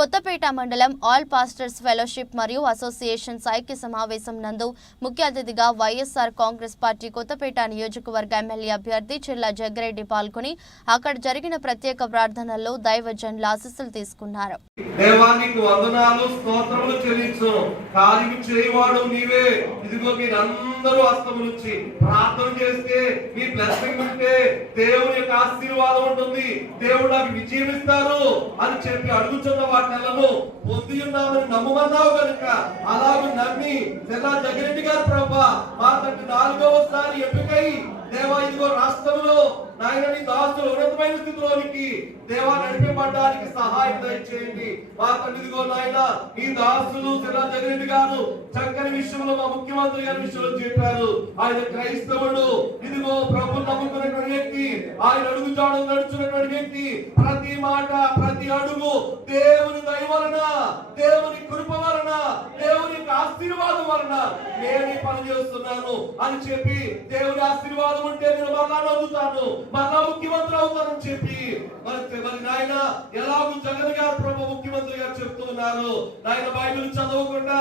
కొత్తపేట మండలం all pastors fellowship మరియు association ఐక్య సమావేశం నందు ముఖ్య అతిథిగా వైఎస్ఆర్ కాంగ్రెస్ పార్టీ కొత్తపేట నియోజకవర్గ ఎమ్మెల్యే అభ్యర్థి చిల్లా జగ్గిరెడ్డి పాల్గొని అక్కడ జరిగిన ప్రత్యేక ప్రార్థనల్లో దైవజన్ల ఆశీస్సులు తీసుకున్నారు. దేవానికి వందనాలు స్తోత్రములు చెల్లించు చేయవాడు నీవే. ఇదిగో మీరందరూ నుంచి ప్రార్థన చేస్తే మీ బ్లెస్సింగ్ ఉంటే దేవుని యొక్క ఆశీర్వాదం ఉంటుంది. దేవుడు నాకు విజయం ఇస్తారు అని చెప్పి అడుగుతున్న వాటిలను పొంది ఉన్నామని నమ్మమన్నావు కనుక అలాగే నమ్మి జిల్లా జగరెడ్డి గారు ప్రభా మా తండ్రి నాలుగవసారి ఎంపికై దేవా ఇదిగో రాష్ట్రంలో నాయన నీ దాసులు ఉన్నతమైన స్థితిలోనికి దేవా నడిపింపడానికి సహాయం దయచేయండి. మా తండ్రి ఇదిగో నాయన ఈ దాసులు జిల్లా జగరెడ్డి గారు చక్కని విషయంలో మా ముఖ్యమంత్రి గారి విషయంలో చెప్పారు. ఆయన క్రైస్తవుడు. ఇదిగో ప్రభు నమ్ముకున్నటువంటి వ్యక్తి. ఆయన అడుగుజాడు నడుచున్నటువంటి వ్యక్తి ప్రతి మాట ప్రతి అడుగు దేవుని దయ వలన దేవుని కృప వలన దేవుని ఆశీర్వాదం వలన నేను పని చేస్తున్నాను అని చెప్పి దేవుని ఆశీర్వాదం ఉంటే నేను మరలా నవ్వుతాను మరలా ముఖ్యమంత్రి అవుతానని చెప్పి. మరి మరి నాయన ఎలాగూ జగన్ గారు ప్రభు ముఖ్యమంత్రి గారు చెప్తూ ఉన్నారు నాయన బైబిల్ చదవకుండా